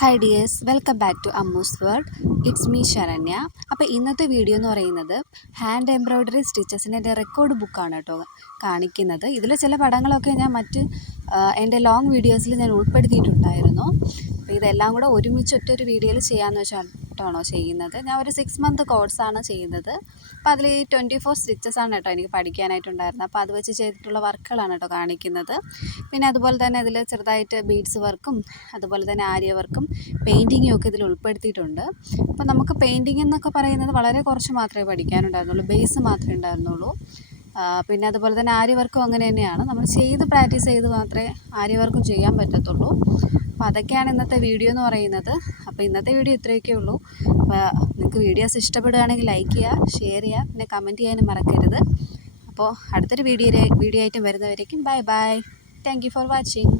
Hi dears, welcome back to Ammu's world. It's me Saranya. അപ്പോൾ ഇന്നത്തെ video എന്ന് പറയുന്നത് ഹാൻഡ് എംബ്രോയ്ഡറി സ്റ്റിച്ചസിൻ്റെ റെക്കോർഡ് ബുക്കാണ് കേട്ടോ കാണിക്കുന്നത്. ഇതിൽ ചില പടങ്ങളൊക്കെ ഞാൻ എൻ്റെ ലോങ് വീഡിയോസിൽ ഞാൻ ഉൾപ്പെടുത്തിയിട്ടുണ്ടായിരുന്നു. അപ്പോൾ ഇതെല്ലാം കൂടെ ഒരുമിച്ച് ഒറ്റൊരു വീഡിയോയിൽ ചെയ്യാമെന്ന് വെച്ചിട്ടാണോ ചെയ്യുന്നത്. ഞാൻ ഒരു 6 മന്ത് കോഴ്സാണ് ചെയ്യുന്നത്. അപ്പോൾ അതിൽ 24 സ്റ്റിച്ചസാണ് കേട്ടോ എനിക്ക് പഠിക്കാനായിട്ടുണ്ടായിരുന്നത്. അപ്പോൾ അത് വെച്ച് ചെയ്തിട്ടുള്ള വർക്കുകളാണ് കേട്ടോ കാണിക്കുന്നത്. പിന്നെ അതുപോലെ തന്നെ ഇതിൽ ചെറുതായിട്ട് ബീഡ്സ് വർക്കും അതുപോലെ തന്നെ ആര്യ വർക്കും പെയിൻറ്റിങ്ങും ഒക്കെ ഇതിൽ ഉൾപ്പെടുത്തിയിട്ടുണ്ട്. അപ്പോൾ നമുക്ക് പെയിൻറ്റിംഗ് എന്നൊക്കെ പറയുന്നത് വളരെ കുറച്ച് മാത്രമേ പഠിക്കാനുണ്ടായിരുന്നുള്ളൂ, ബേസ് മാത്രമേ ഉണ്ടായിരുന്നുള്ളൂ. പിന്നെ അതുപോലെ തന്നെ ആര്യ വർക്കും അങ്ങനെ തന്നെയാണ്, നമ്മൾ പ്രാക്ടീസ് ചെയ്ത് മാത്രമേ ആര്യ വർക്കും ചെയ്യാൻ പറ്റത്തുള്ളൂ. അപ്പോൾ അതൊക്കെയാണ് ഇന്നത്തെ വീഡിയോ എന്ന് പറയുന്നത്. അപ്പോൾ ഇന്നത്തെ വീഡിയോ ഇത്രയൊക്കെ ഉള്ളൂ. അപ്പോൾ നിങ്ങൾക്ക് വീഡിയോസ് ഇഷ്ടപ്പെടുകയാണെങ്കിൽ ലൈക്ക് ചെയ്യുക, ഷെയർ ചെയ്യുക, പിന്നെ കമൻറ്റ് ചെയ്യാനും മറക്കരുത്. അപ്പോൾ അടുത്തൊരു വീഡിയോ ആയിട്ടും വരുന്നവരേക്കും bye bye. Thank you for watching.